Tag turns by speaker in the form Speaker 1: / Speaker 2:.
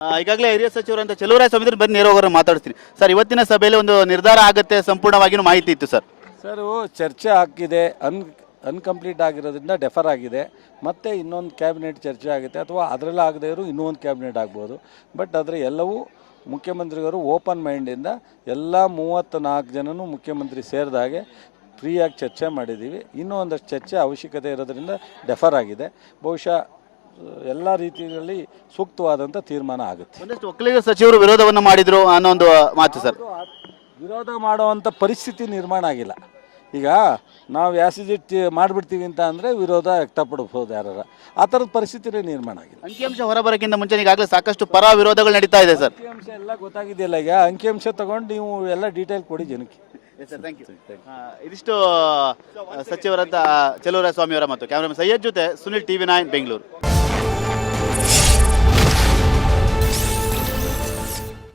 Speaker 1: ಈಗಾಗಲೇ ಹಿರಿಯ ಸಚಿವರಂತ ಚೆಲುವರಾಯ ಸ್ವಾಮಿ ಬನ್ನಿ, ನೇರವಾಗಿ ಮಾತಾಡ್ತೀನಿ ಸರ್, ಇವತ್ತಿನ ಸಭೆಯಲ್ಲಿ ಒಂದು ನಿರ್ಧಾರ ಆಗುತ್ತೆ ಸಂಪೂರ್ಣವಾಗಿಯೂ ಮಾಹಿತಿ ಇತ್ತು, ಸರ್.
Speaker 2: ಸರ್ ಚರ್ಚೆ ಆಗಿದೆ, ಅನ್, ಅನ್ಕಂಪ್ಲೀಟ್ ಆಗಿರೋದ್ರಿಂದ ಡೆಫರ್ ಆಗಿದೆ. ಮತ್ತೆ ಇನ್ನೊಂದು ಕ್ಯಾಬಿನೆಟ್ ಚರ್ಚೆ ಆಗುತ್ತೆ, ಅಥವಾ ಅದರಲ್ಲೇ ಆಗದೇ ಇರೋ ಇನ್ನೊಂದು ಕ್ಯಾಬಿನೆಟ್ ಆಗ್ಬೋದು. ಬಟ್ ಆದರೆ ಎಲ್ಲವೂ ಮುಖ್ಯಮಂತ್ರಿಗಳು ಓಪನ್ ಮೈಂಡಿಂದ ಎಲ್ಲ ಮೂವತ್ತು ನಾಲ್ಕು ಜನನೂ ಮುಖ್ಯಮಂತ್ರಿ ಸೇರಿದಾಗೆ ಫ್ರೀಯಾಗಿ ಚರ್ಚೆ ಮಾಡಿದ್ದೀವಿ. ಇನ್ನೂ ಒಂದಷ್ಟು ಚರ್ಚೆ ಅವಶ್ಯಕತೆ ಇರೋದ್ರಿಂದ ಡೆಫರ್ ಆಗಿದೆ. ಬಹುಶಃ ಎಲ್ಲ ರೀತಿಯಲ್ಲಿ ಸೂಕ್ತವಾದಂತ ತೀರ್ಮಾನ ಆಗುತ್ತೆ.
Speaker 1: ಒಂದಷ್ಟು ಒಕ್ಕಲಿಗ ಸಚಿವರು ವಿರೋಧವನ್ನು ಮಾಡಿದ್ರು ಅನ್ನೋ ಒಂದು ಮಾತು ಸರ್.
Speaker 2: ವಿರೋಧ ಮಾಡುವಂಥ ಪರಿಸ್ಥಿತಿ ನಿರ್ಮಾಣ ಆಗಿಲ್ಲ. ಈಗ ನಾವು ಆ್ಯಸಿಡಿಟ್ ಮಾಡಿಬಿಡ್ತೀವಿ ಅಂತ ಅಂದರೆ ವಿರೋಧ ವ್ಯಕ್ತಪಡಬಹುದು ಯಾರು ಆ ಥರದ ಪರಿಸ್ಥಿತಿನೇ ನಿರ್ಮಾಣ ಆಗಿದೆ
Speaker 1: ಅಂಕಿಅಂಶ ಹೊರಬರೋಕ್ಕಿಂತ ಮುಂಚೆ ಈಗಾಗಲೇ ಸಾಕಷ್ಟು ಪರ ವಿರೋಧಗಳು ನಡೀತಾ ಇದೆ ಸರ್.
Speaker 2: ಅಂಕಿಅಂಶ ಎಲ್ಲ ಗೊತ್ತಾಗಿದೆಯಲ್ಲ ಈಗ? ಅಂಕಿಅಂಶ ತಗೊಂಡು ನೀವು ಎಲ್ಲ ಡೀಟೇಲ್ ಕೊಡಿ ಜನಕ್ಕೆ.
Speaker 1: ಇದಿಷ್ಟು ಆ, ಸಚಿವರಂತ ಚೆಲುವರಾಯ ಸ್ವಾಮಿ ಅವರ ಮತ್ತು ಕ್ಯಾಮ್ರಾಮನ್ ಸೈಯದ್ ಜೊತೆ ಸುನಿಲ್ ಟಿವಿ ನೈನ್ ಬೆಂಗಳೂರು.